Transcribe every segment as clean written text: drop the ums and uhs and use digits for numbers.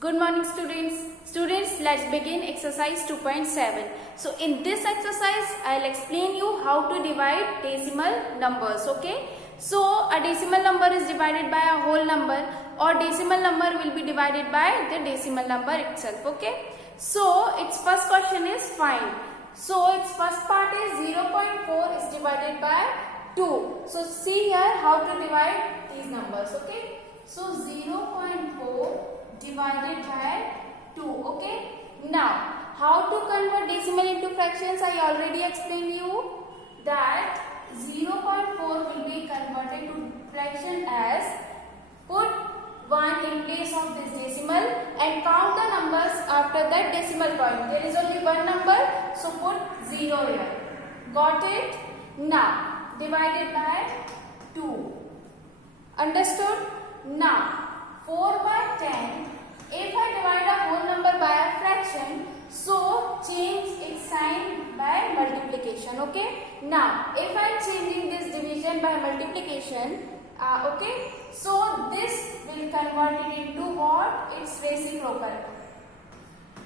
Good morning students. Students, let's begin exercise 2.7. So in this exercise, I'll explain you how to divide decimal numbers, okay? So a decimal number is divided by a whole number or decimal number will be divided by the decimal number itself, okay? So its first question is find. So its first part is 0.4 is divided by 2. So see here how to divide these numbers, okay? So 0.4 divided by 2, okay? Now, how to convert decimal into fractions? I already explained you that 0.4 will be converted to fraction as put 1 in place of this decimal and count the numbers after that decimal point. There is only one number, so put 0 here. Got it? Now, divided by 2. Understood? Now, 4 by 10, if I divide a whole number by a fraction, so change its sign by multiplication, okay? Now, if I am changing this division by multiplication, okay, so this will convert it into what? Its reciprocal.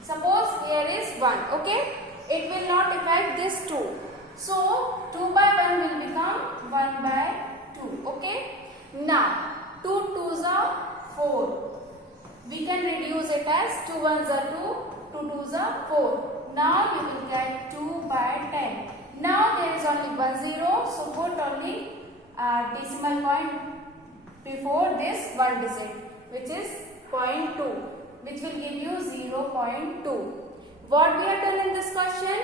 Suppose here is 1, okay? It will not affect this 2. So, 2 by 1 will become 1 by 2, okay? Now, 2 2s are 4. We can reduce it as 2 1s are 2, 2 2s are 4. Now you will get 2 by 10. Now there is only 1 0, so put only decimal point before this 1 digit, which is 0.2, which will give you 0.2. What we have done in this question?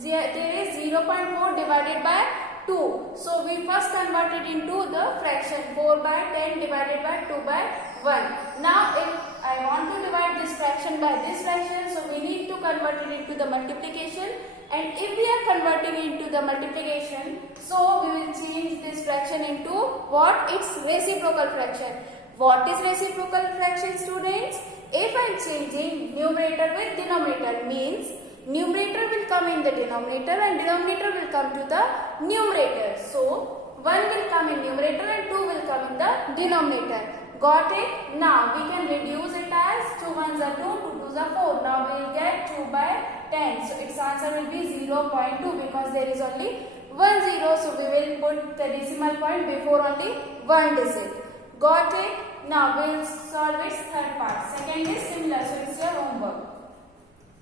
There is 0.4 divided by 2. So we first converted into the fraction 4 by 10 divided by 2 by 1. Now if I want to divide this fraction by this fraction, so we need to convert it into the multiplication, and if we are converting into the multiplication, so we will change this fraction into what? Its reciprocal fraction. What is reciprocal fraction, students? If I am changing numerator with denominator, means numerator will come in the denominator and denominator will come to the numerator. So 1 will come in numerator and 2 will come in the denominator. Got it? Now we can reduce it as 2 1s are 2, 2 2s are 4. Now we will get 2 by 10. So its answer will be 0.2 because there is only 1 0. So we will put the decimal point before only 1 digit. Got it? Now we will solve its third part. Second is similar. So it's your homework.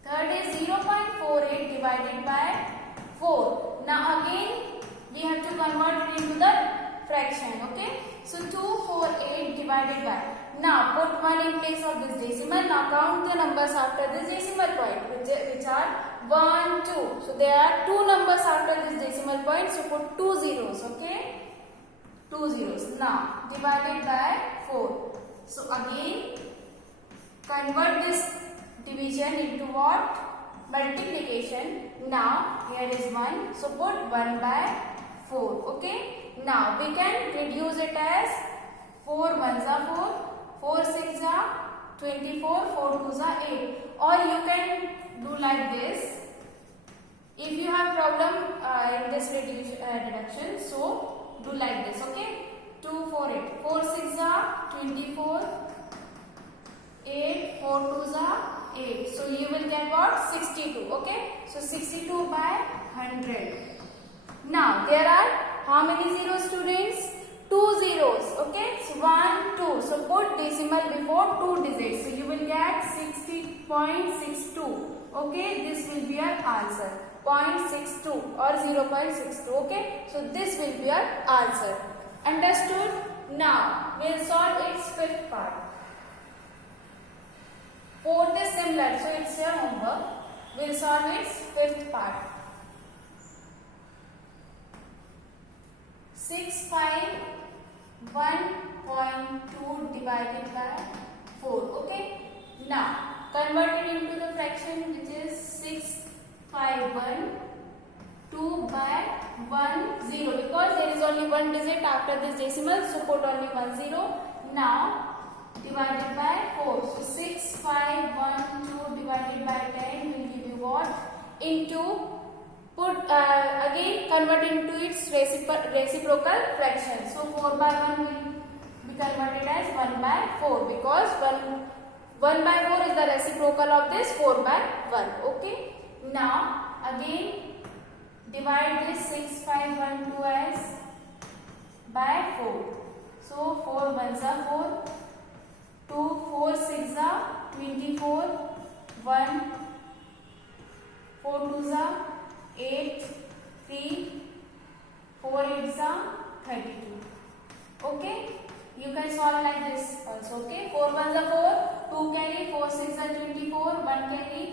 Third is 0.48 divided by 4. Now again we have to convert it into the fraction, okay? So 248 divided by. Now put 1 in place of this decimal. Now count the numbers after this decimal point, which are 1, 2. So there are 2 numbers after this decimal point. So put 2 zeros, okay? 2 zeros. Now divided by 4. So again convert this division into what? Multiplication. Now here is 1. So put 1 by 4, okay? Now we can reduce it as 4 1s are 4, 4 6 are 24, 4 2s are 8. Or you can do like this. If you have problem in this reduction, so do like this, okay? 2 4 8, 4 6 are 24, 8 4 2s are 8. So you will get what? 62, okay? So 62 by 100. Now there are how many zeros, students? 2 zeros, okay? So 1 2. So put decimal before 2 digits. So you will get 60.62. Okay? This will be your answer. 0.62 or 0.62. Okay? So this will be your answer. Understood? Now we'll solve its fifth part. Fourth is similar. So it's your homework. We'll solve its fifth part. 651.2 divided by 4, okay? Now convert it into the fraction, which is 651.2 by 1 0, because there is only one digit after this decimal, so put only 1 0. Now divided by 4. So 651.2 divided by 10 will give you what? Into put again convert into its reciprocal fraction. So 4 by 1 will be converted as 1 by 4 because 1 by 4 is the reciprocal of this 4 by 1. Okay. Now again divide this 6512 as by 4. So 4 ones are 4, 2 4 6 are 24, 1 4 2s are 8, 3 4 8s are 32. Okay, you can solve like this also. Okay, 4 ones are 4, 2 carry, 4 6 are 24, 1 carry,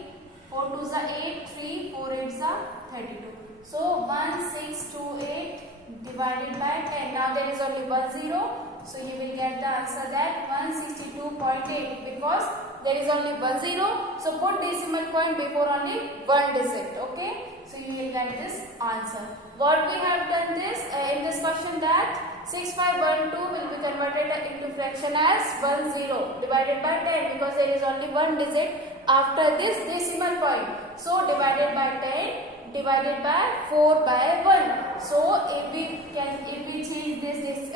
4 2s are 8, 3 4 8s are 32. So 1628 divided by 10. Now there is only 1 0. So you will get the answer that 162.8 because there is only 1 0. So put decimal point before only one digit. Okay. So you will get this answer. What we have done this in this question that 6512 will be converted into fraction as 10 divided by 10 because there is only one digit after this decimal point. So divided by 10 divided by 4 by 1. So if we change this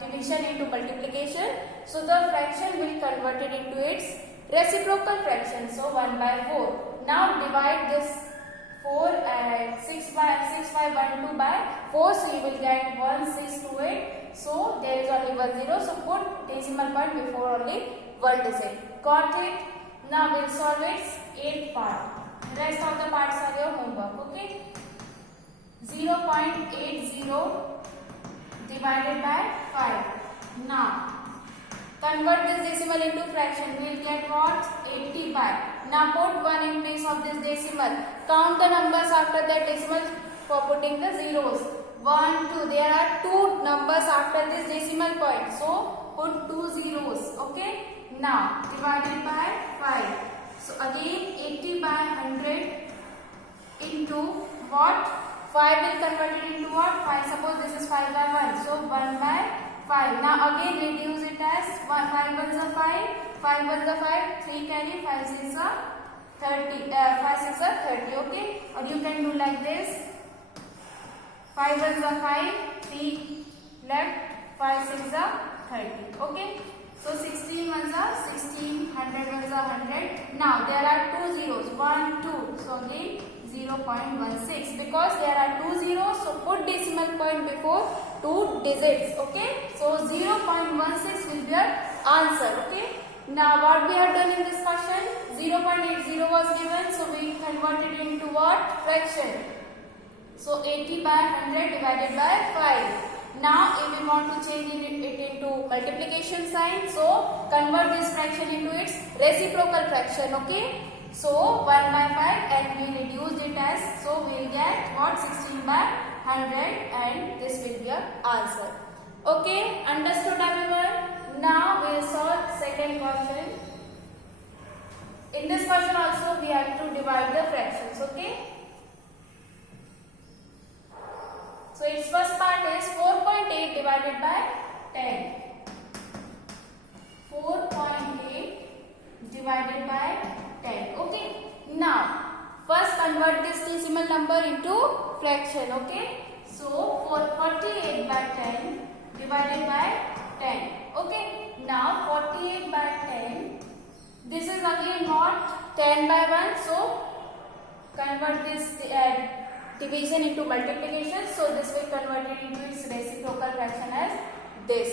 division into multiplication, so the fraction will convert it into its reciprocal fraction. So 1 by 4. Now divide this 4 and 6512 by 4. So you will get 1628. So there is only 1 0. So put decimal point before only one digit. Got it? Now we'll solve its 8th part. Rest of the parts are your homework. Okay. 0.80 divided by 5. Now convert this decimal into fraction. We will get what? 80 by. Now put 1 in place of this decimal. Count the numbers after that decimal for putting the zeros. 1, 2. There are 2 numbers after this decimal point. So put 2 zeros. Okay. Now divided by 5. So again 80 by 100 into what? 5 will convert it into what? 5. Suppose this is 5 by 1. So 1 by 5. Now again reduce it as 5 ones are 5. 5 ones are 5. 3 carry. 5 6 are 30. 5 6 are 30. Okay. Or you can do like this. 5 ones are 5. 3 left. 5 6 are 30. Okay. So 16 ones are 16, 100 ones are 100. Now there are 2 zeros, 1, 2. So again 0.16 because there are 2 zeros. So put decimal point before 2 digits. Okay. So 0.16 will be your answer. Okay. Now what we have done in this question? 0.80 was given. So we converted into what? Fraction. So 80 by 100 divided by 5. Now if we want to change it into multiplication sign, so convert this fraction into its reciprocal fraction. Okay. So 1 by 5 and we reduced it as, so we will get what? 16 by 100 and this will be your answer. Okay. Understood everyone? Now we will solve second question. In this question also we have to divide the fractions. Okay. So its first part is 4.8 divided by 10. 4.8 divided by 10. Okay. Now first convert this decimal number into fraction. Okay. So 48 by 10 divided by 10. Okay. Now 48 by 10. This is again what? 10 by 1. So convert this division into multiplication. So this will convert it into its reciprocal fraction as this.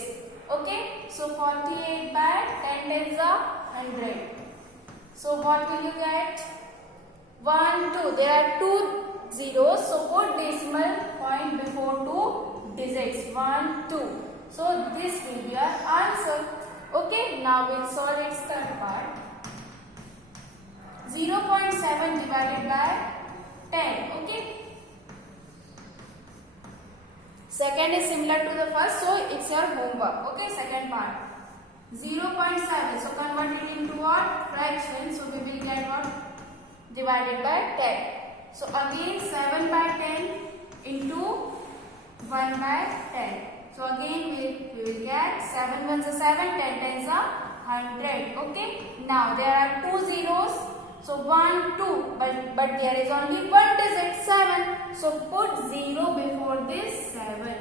Okay. So 48 by 10 tens are 100. So what will you get? 1, 2. There are 2 zeros. So put decimal point before 2 digits. 1, 2. So this will be your answer. Okay. Now we'll solve its third part. 0.7 divided by 10. Okay. Second is similar to the first, so it's your homework. Okay, second part. 0.7. So convert it into what? Fraction. So we will get what? Divided by 10. So again 7 by 10 into 1 by 10. So again we will get 7 ones are 7, 10 tens are 100. Okay. Now there are 2 zeros. So 1, 2, but there is only one digit 7. So put 0 before this 7.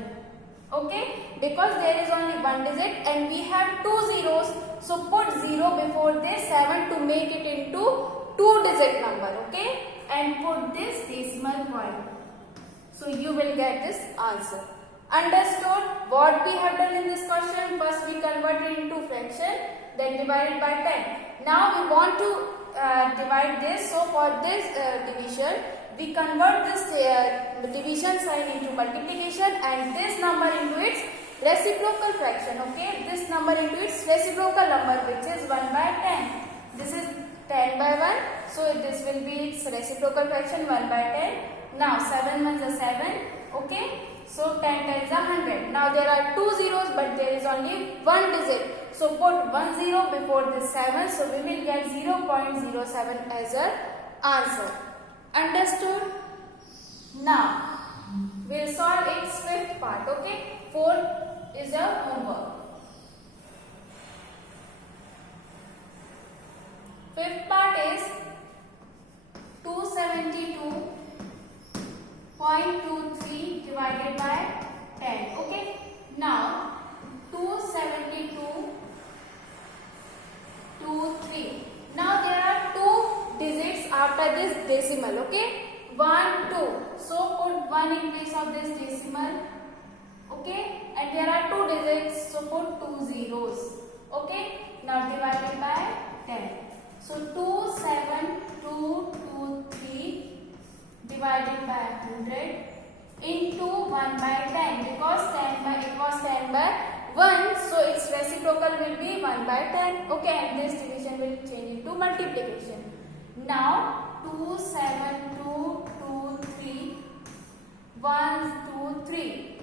Okay, because there is only one digit and we have two zeros, so put 0 before this 7 to make it into two digit number. Okay, and put this decimal point, so you will get this answer. Understood what we have done in this question? First we converted into fraction, then divided by 10. Now we want to divide this, so for this division we convert this division sign into multiplication and this number into its reciprocal fraction. Okay, this number into its reciprocal number, which is 1 by 10. This is 10 by 1, so this will be its reciprocal fraction, 1 by 10. Now 7 ones are 7. Okay, so 10 times are 100. Now there are two zeros, but there is only one digit, so put 1 0 before this 7, so we will get 0.07 as our answer. Understood? Now we'll solve its fifth part. Okay, fourth is a homework. Fifth part is 272.23 divided by 10. Okay, now 272.23. Now there are two digits after this decimal. Okay, 1 2, so put 1 in place of this decimal. Okay, and there are two digits, so put two zeros. Okay, now divided by 10. So 27223 divided by 100 into 1 by 10, because it was 10 by 1, so its reciprocal will be 1 by 10. Okay, and this division will change into multiplication. Now 27223 1 2 3,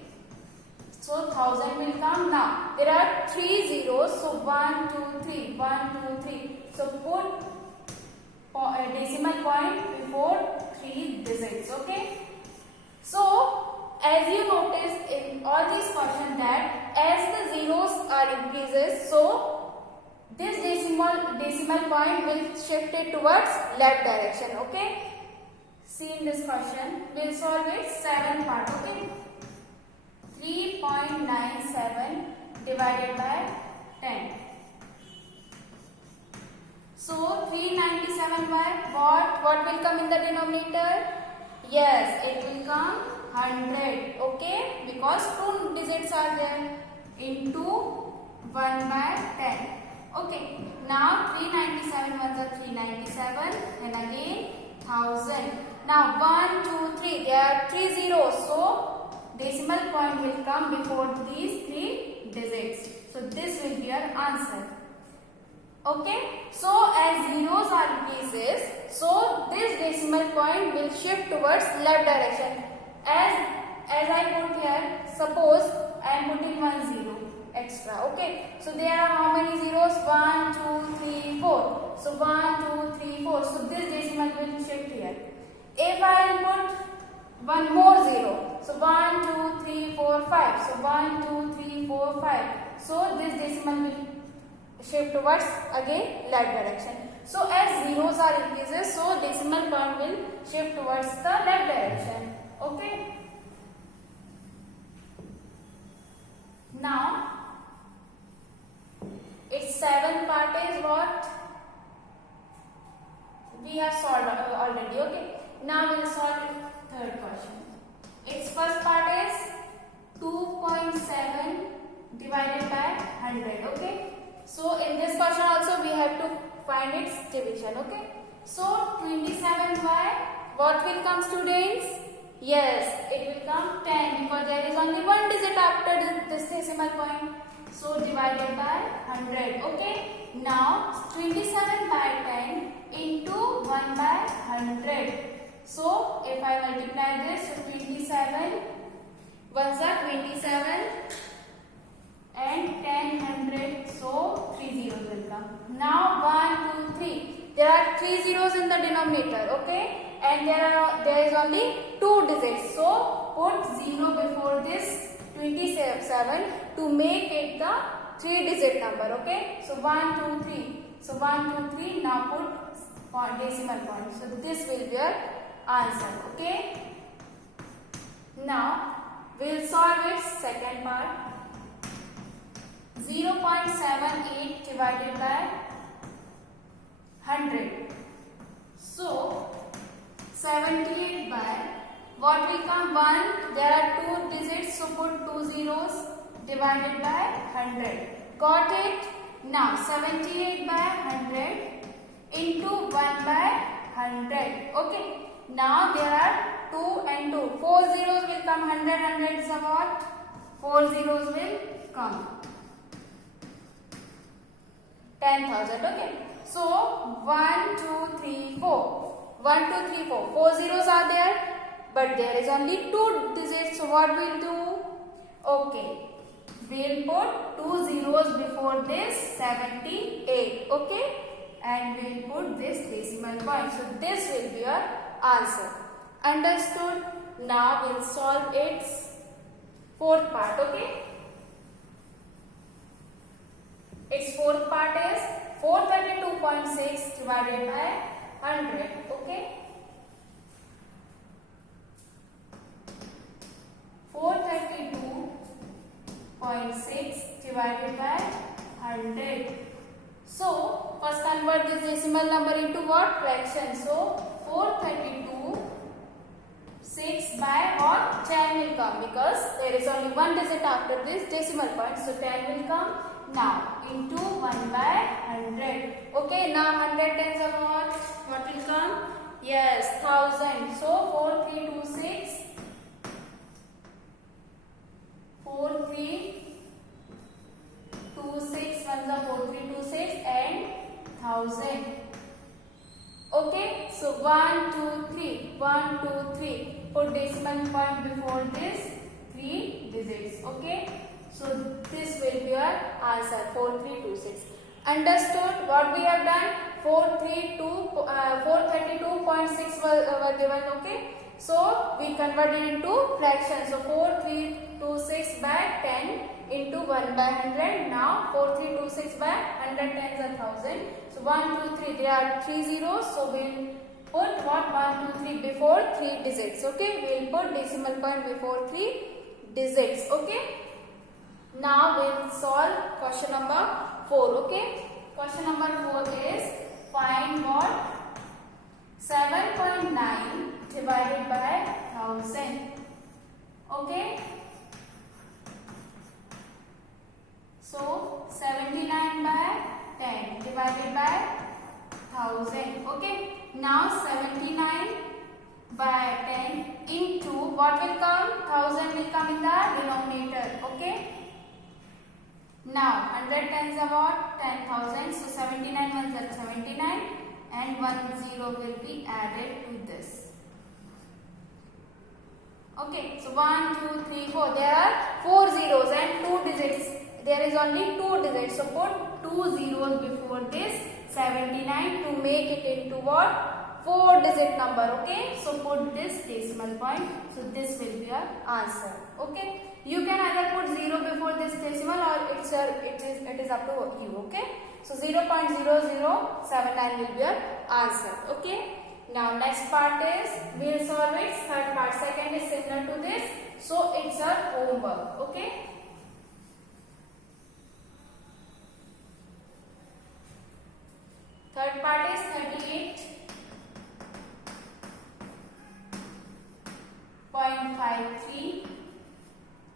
so 1000 will come. Now there are three zeros, so 1 2 3 1 2 3, so put decimal point before three digits. Okay, so as you notice in all these questions that as the zeros are increases, so this decimal point will shift it towards left direction. Okay, see in this question we'll solve its seventh part. Okay, 3.97 divided by 10. So 397 by what will come in the denominator? Yes, it will come 100. Okay, because two digits are there, into 1 by 10. Okay, now 397 ones are 397 and again 1000. Now 1 2 3, there are three zeros, so decimal point will come before these three digits. So this will be our answer. Okay, so as zeros are increases, so this decimal point will shift towards left direction. As I put here, suppose I am putting 1 0 extra. Okay, so there are how many zeros? 1 2 3 4. So 1 2 3 4. So this decimal will shift here. If I will put one more 0, so 1 2 3 4 5. So 1 2 3 4 5. So this decimal will shift towards again left direction. So as zeros are increases, so decimal point will shift towards the left direction. Okay. Now its seventh part is what we have solved already. Okay. Now we will solve the third question. Its first part is 2.7 divided by 100. Okay. So in this question also we have to find its division. Okay, so 27 by what will come, students? Yes, it will come 10 because there is only one digit after this decimal point. So divided by 100. Okay, now 27 by 10 into 1 by 100. So if I multiply this, so 27 ones are 27 and 10 100, so 3 zeros will come. Now 1 2 3, there are 3 zeros in the denominator. Okay, and there is only two digits, so put 0 before this 27 to make it the 3-digit number. Okay, so 1 2 3, so 1 2 3, now put decimal point, so this will be your answer. Okay, now we'll solve its second part. 0.78 divided by 100. So 78 by what will come? 1. There are 2 digits, so put 2 zeros, divided by 100. Got it? Now 78 by 100 into 1 by 100. Okay. Now there are 2 and 2. 4 zeros will come. 100. 100 is what? 4 zeros will come. 10,000. Okay. So 1, 2, 3, 4. 1, 2, 3, 4. 4 zeros are there, but there is only 2 digits. So what we'll do? Okay. We'll put 2 zeros before this 78. Okay. And we'll put this decimal point. So this will be your answer. Understood? Now we'll solve its fourth part. Okay. Its fourth part is 432.6 divided by 100. Okay. 432.6 divided by 100. So first convert this decimal number into what? Fraction. So 432 6 by what? 10 will come, because there is only one digit after this decimal point. So 10 will come. Now into 1 by 100. Okay. Now 100 tens are what will come? Yes, 1000. So 4326. 4326 ones are 4326 and 1000. Okay. So 1, 2, 3. 1, 2, 3. Put decimal point before this 3 digits. Okay. So this will be your answer, 4326. Understood what we have done? 432.6 were given. Okay. So we converted into fractions. So 4326 by 10 into 1 by 100. Now 4326 by 100 tens are 1000. So 1, 2, 3. There are 3 zeros. So we'll put what? 1, 2, 3 before 3 digits. Okay. We'll put decimal point before 3 digits. Okay. Now we'll solve question number 4. Okay. Question number 4 is find what? 7.9 divided by 1000. Okay. So 79 by 10 divided by 1000. Okay. Now 79 by 10 into what will come? 1000 will come in the denominator. Okay. Now 100 tens are what? 10,000. So 79 ones are 79 and 1 0 will be added to this. Okay. So 1, 2, 3, 4. There are 4 zeros and 2 digits. There is only 2 digits. So put 2 zeros before this 79 to make it into what? 4 digit number. Okay. So put this decimal point. So this will be your answer. Okay. You can either put 0 before this decimal or it is up to you. Okay. So 0.0079 will be your answer. Okay. Now next part is we'll solve its third part. Second is similar to this. So it's our homework. Okay. Third part is 38.53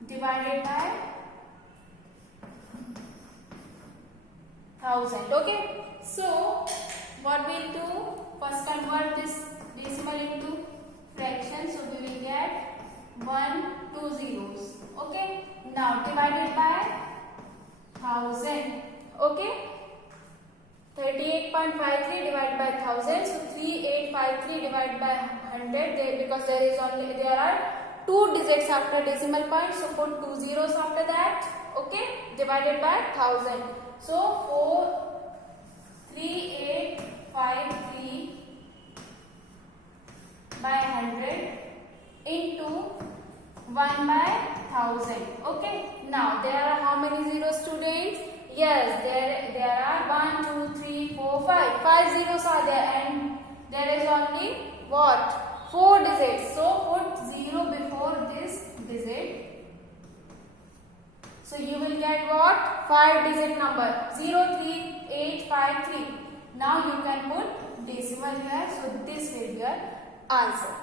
divided by 1000. Okay. So what we'll do? First convert this decimal into fraction. So we will get 1, 2 zeros. Okay. Now divided by 1000. Okay. 38.53 divided by 1000. So 3853 divided by 100. Because there are 2 digits after decimal point. So put 2 zeros after that. Okay. Divided by 1000. So 3853 by 100 into 1 by 1000. Okay. Now there are how many zeros, students? Yes, there are 1, 2, 3, 4, 5. 5 zeros are there and there is only what? 4 digits. So put 0 before this digit So you will get what? 5-digit number 03853. Now you can put decimal here. So this will be your answer.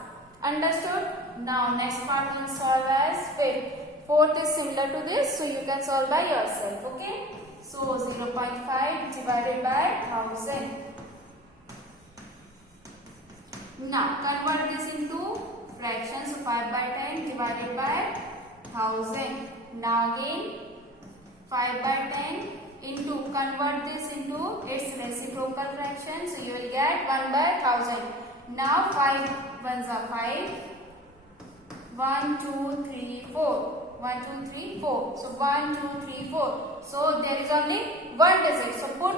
Understood? Now next part we will solve as fifth. Fourth is similar to this, so you can solve by yourself. Okay? So 0.5 divided by 1000. Now convert this into fraction. So 5 by 10 divided by 1000. Now again 5 by 10 into, convert this into its reciprocal fraction. So you will get 1 by 1000. Now 5 ones are 5. 1, 2, 3, 4. 1, 2, 3, 4. So 1, 2, 3, 4. So there is only one digit. So put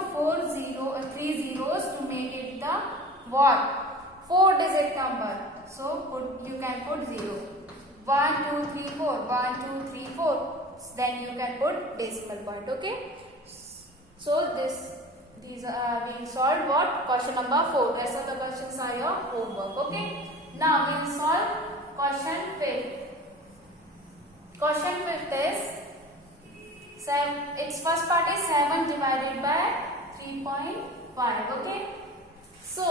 3 zeros to make it the what? 4-digit number. So you can put 0. 1, 2, 3, 4. 1, 2, 3, 4. Then you can put decimal point. Okay. So these we solved what? Question number 4. Rest of the questions are your homework. Okay. Now we will solve question 5th. Question 5th is its first part is 7 divided by 3.5. Okay. So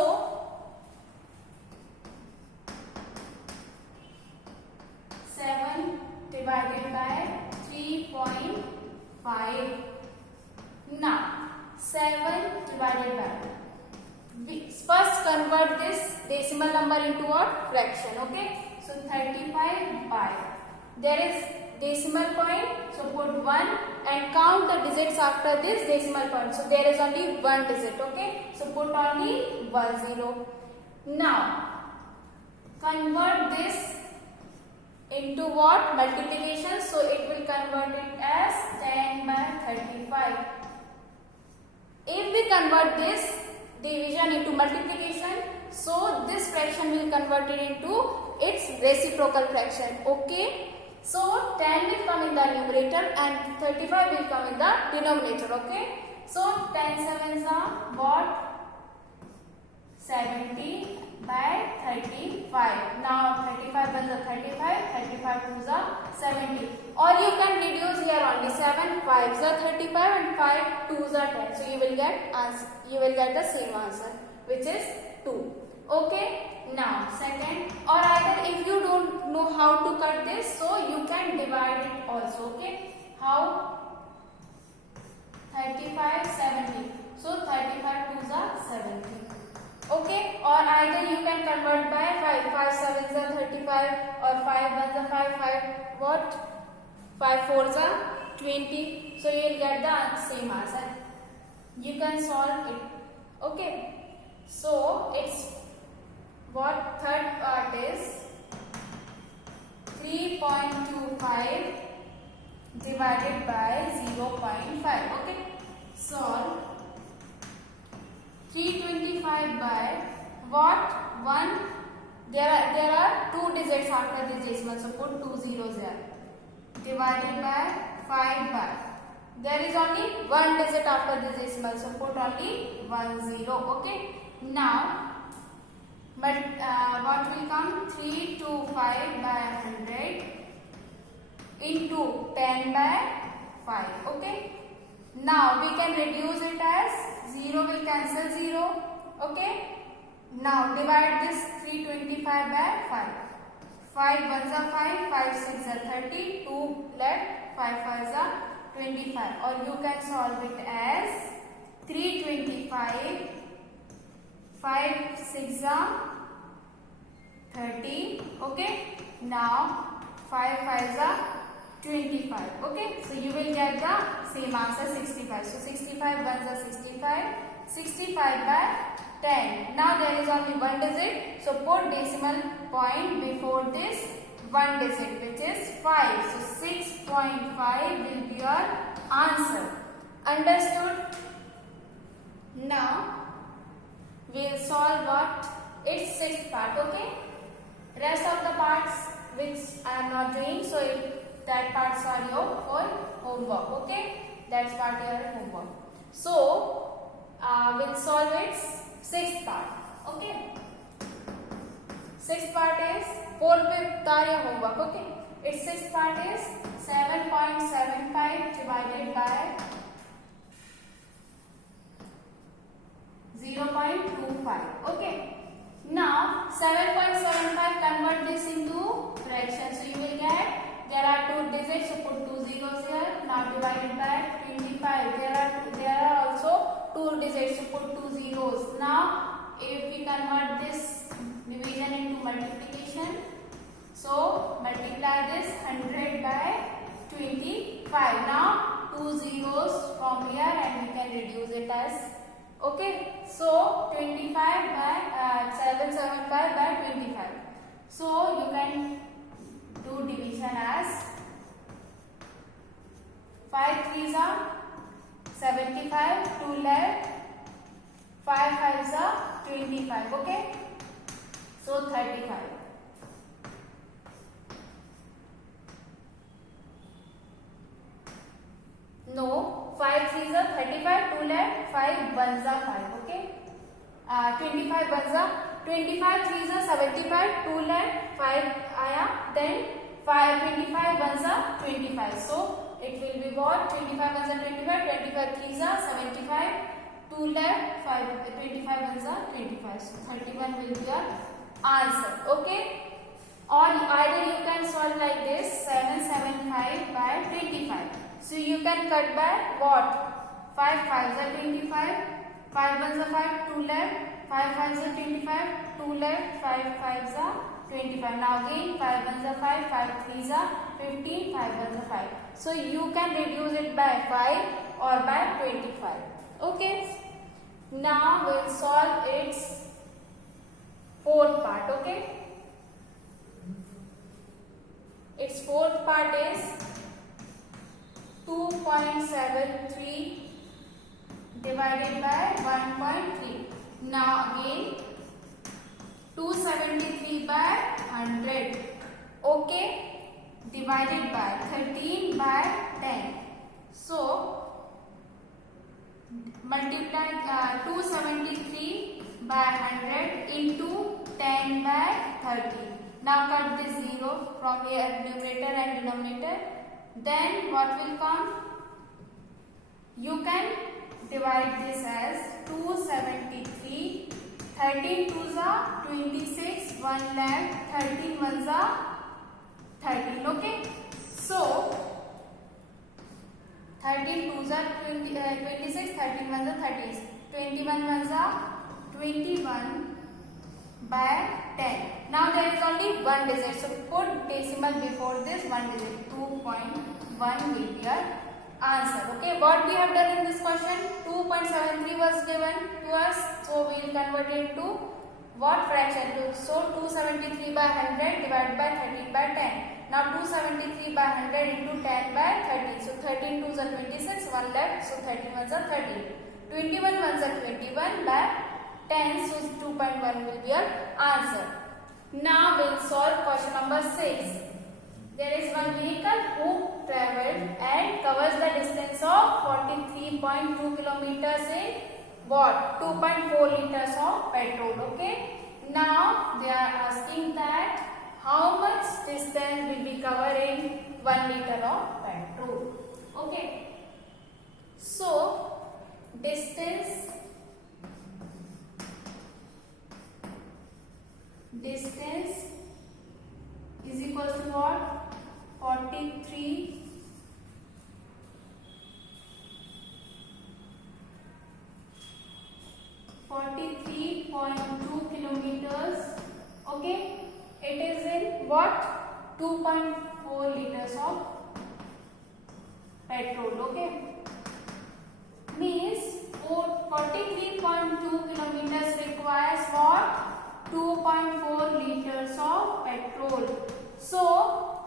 7 divided by 3.5. Now 7 divided by, first convert this decimal number into what? Fraction. Okay. So 35 by, there is decimal point, so put 1 and count the digits after this decimal point. So there is only one digit. Okay. So put only 1 0. Now convert this into what? Multiplication. So it will convert it as 10 by 35. If we convert this division into multiplication, so this fraction will convert it into its reciprocal fraction. Okay. So 10 will come in the numerator and 35 will come in the denominator. Okay. So 10 sevens are what? 70 by 35. Now 35 ones are 35, 35 twos are 70. Or you can reduce here only 7 5s are 35 and 5 twos are 10. So you will get the same answer, which is 2. Okay. Now second, or either if you don't know how to cut this, so you can divide it also. Okay. How? 35 70. So 35 twos are 70. Okay, or either you can convert by 5. 5 sevens are 35 or 5 ones are 5. 5 what? 5 fours are 20. So you will get the same answer. You can solve it. Okay. So it's what? Third part is 3.25 divided by 0.5. Okay. Solve 325 by what? 1. There are 2 digits after this decimal, so put 2 zeros here. Divided by 5 by. There is only one digit after this decimal, so put only 1 0. Okay. Now, but what will come? 325 by 100 into 10 by 5. Okay. Now we can reduce it as 0 will cancel 0. Okay. Now divide this 325 by 5. 5 ones are 5, 5 6 are 30, 2 left, 5 5s are 25. Or you can solve it as 325, 5 6 are 30. Okay. Now 5 5s are 25. Okay. So you will get the same answer 65. So 65 ones are 65. 65 by 10. Now there is only one digit. So put decimal point before this one digit, which is 5. So 6.5 will be your answer. Understood? Now we will solve what? It's sixth part. Okay. Rest of the parts which I am not doing. So that parts are your homework. Okay. That's part your homework. So we'll solve its sixth part. Okay. Sixth part is 4 5th are your homework. Okay. its sixth part is 7.75 divided by 0.25. Okay. Now 7.75, convert this into fraction. So you will get, there are two digits, so put two zeros here. Now divided by 25. There are also two digits, so put two zeros. Now if we convert this division into multiplication, so multiply this 100 by 25. Now two zeros from here and we can reduce it as, okay. So 25 by 775 by 25. So you can do division as 5 3s are 75, 2 left, 5 5s are 25. Okay. So 35. No, 5 3s are 35, 2 left, 5 1s are 5. Okay. 25 1s are 25, 3s are 75, 2 left, 5 आया, then 25 1s are 25. So it will be what? 25 1s are 25, 25 3s are 75, 2 left, 25 1s are 25. So 31 will be your answer. Okay. Or either you can solve like this, 775 by 25. So you can cut by what? 5 5s are 25, 5 1s are 5, 2 left, 5 5s are 25, 2 left, 5 5s are 25. Now again 5 1s are 5, 5 3s are 15, 5 1s are 5. So you can reduce it by 5 or by 25. Okay. Now we'll solve its fourth part. Okay. Its fourth part is 2.73 divided by 1.3. Now again 273 by 100. Okay. Divided by 13 by 10. So multiply 273 by 100 into 10 by 30. Now cut this 0 from here, numerator and denominator. Then what will come? You can divide this as 273. 13 2s are 26, 1 left, 13 1s are 13. Okay. So 13 2s are 26, 13 1s are 30. 21 1s are 21 by 10. Now there is only one digit, so put decimal before this one digit. 2.1 will be your answer. Okay, what we have done in this question? 2.73 was given to us, so we will convert it to what fraction? So 273 by 100 divided by 13 by 10. Now 273 by 100 into 10 by 13. So 13 2s are 26, 1 left, so 13 1s are 13. 21 1s are 21 by 10, so 2.1 will be your answer. Now we'll solve question number 6. There is one vehicle who travelled and covers the distance of 43.2 kilometers in what? 2.4 liters of petrol. Okay. Now they are asking that how much distance will be covered in 1 liter of petrol. Okay. So distance is equal to what? 43 43.2 kilometers. Okay, it is in what? 2.4 liters of petrol. Okay, means 43.2 kilometers requires what? 2.4 liters of petrol. So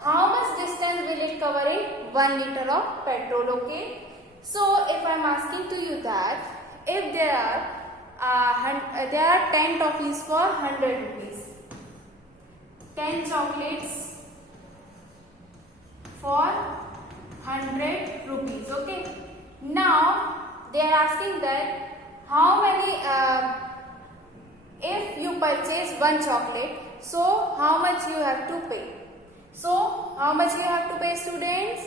how much distance will it cover in 1 liter of petrol? Okay, so if I am asking to you that if there are 10 toffees for 100 rupees, 10 chocolates for 100 rupees. Okay, now they are asking that how many if you purchase one chocolate, so how much you have to pay. So how much you have to pay, students?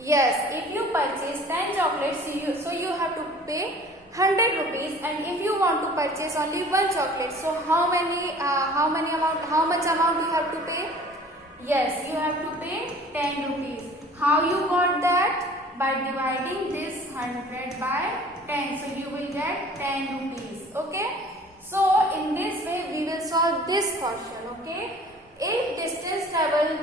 Yes, if you purchase 10 chocolates, so you have to pay 100 rupees, and if you want to purchase only one chocolate, so how much amount you have to pay? Yes, you have to pay 10 rupees. How you got that? By dividing this 100 by 10. So you will get 10 rupees. Okay. So in this way we will solve this question. Okay. If distance travel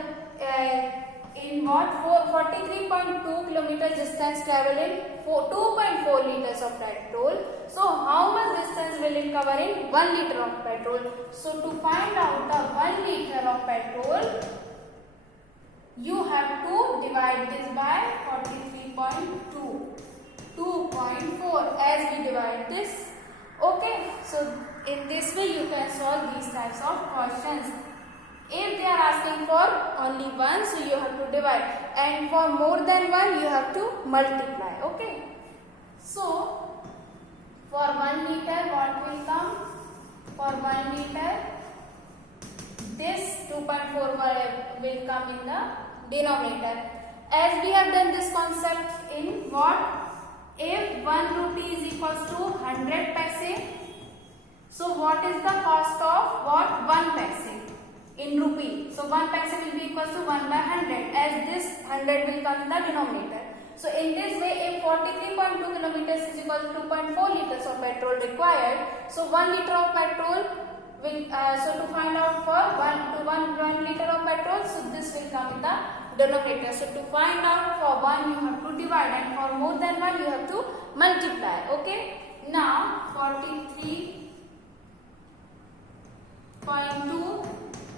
in what 43.2 kilometers distance travel in 2.4 liters of petrol. So how much distance will it cover in 1 liter of petrol? So to find out the 1 liter of petrol, you have to divide this by 43.2, 2.4 as we divide this. Okay, so in this way you can solve these types of questions. If they are asking for only one, so you have to divide, and for more than one you have to multiply. Okay, so for 1 liter what will come? For 1 liter this 2.4 will come in the denominator. As we have done this concept in what? If 1 rupee is equals to 100 paise, so what is the cost of what? 1 paise in rupee. So 1 paise will be equals to 1 by 100, as this 100 will come in the denominator. So in this way, if 43.2 kilometers is equal to 2.4 liters of petrol required, so 1 liter of petrol will, so to find out for 1 liter of petrol, so this will come in the denominator. So to find out for 1 you have to divide, and for more than 1 you have to multiply. Okay. Now 43.2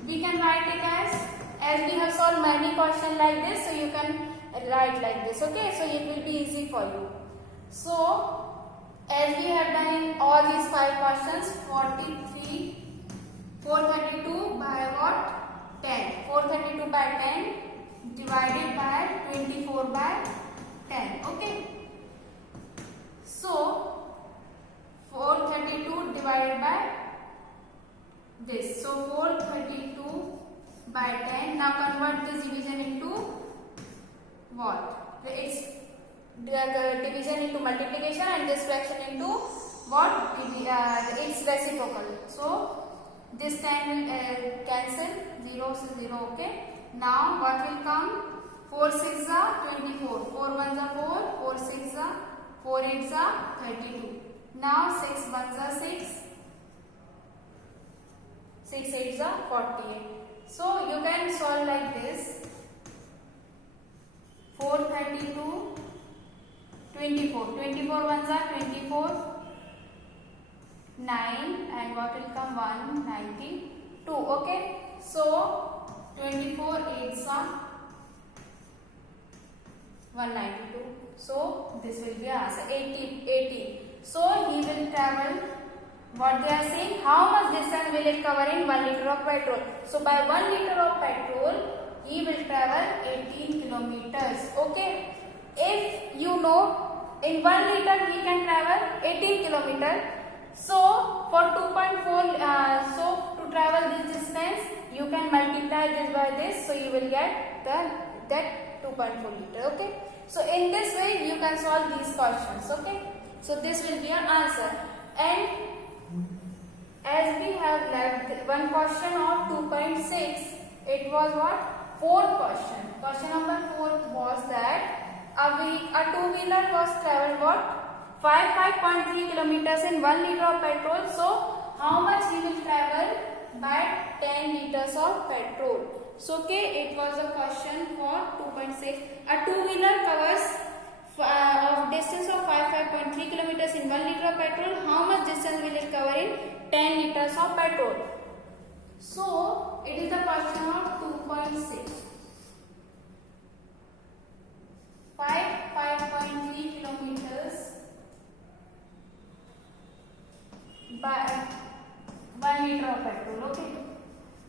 we can write it as we have solved many questions like this, so you can write like this. Okay, so it will be easy for you. So as we have done in all these 5 questions, 432 by what? 10. 432 by 10 divided by 24 by 10. Okay. So 432 divided by this. So 432 by 10. Now convert this division into what? It's division into multiplication, and this fraction into what? Its reciprocal. So this 10 will cancel, 0 is 0. Okay. Now what will come? 4 6 are 24, 4 1s are 4, 4 6 are 4 8s are 32. Now 6 1s are 6, 6 8s are 48. So you can solve like this. 432, 24, 24 1s are 24, 9, and what will come? 192. Okay. So 24 8s are 192. So this will be answer. 80. So he will travel, what they are saying, how much distance will it cover in 1 liter of petrol? So by 1 liter of petrol he will travel 18 kilometers. Okay. If you know in 1 liter he can travel 18 kilometers. So for 2.4, so to travel this distance you can multiply this by this, so you will get that 2.4 liter. Okay. So in this way you can solve these questions. Okay. So this will be an answer. And as we have left one question of 2.6, it was what? Fourth question. Question number 4 was that a two-wheeler was traveled what? 5.3 kilometers in 1 liter of petrol. So how much he will travel by 10 liters of petrol? So okay, it was a question for 2.6. A two-wheeler covers of distance of 5.3 kilometers in 1 liter of petrol. How much distance will it cover in 10 liters of petrol? So it is the question of 2.6. 5.3 kilometers by 1 liter of petrol. Okay.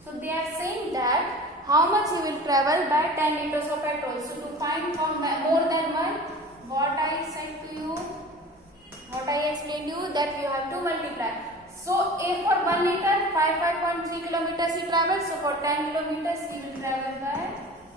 So they are saying that how much you will travel by 10 liters of petrol. So to find for more than one, what I said to you, what I explained to you, that you have to multiply. So if for 1 liter 5.3 kilometers you travel, so for 10 kilometers you will travel by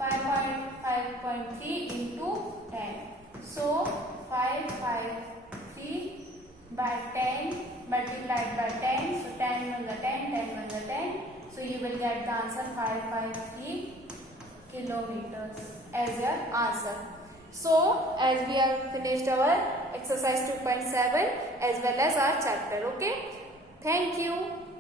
5.3 into 10. So 553 by 10 multiplied by 10. So 10 1 the 10, 10 1 the 10. So you will get the answer 553 kilometers as your answer. So as we have finished our exercise 2.7 as well as our chapter. Okay. Thank you.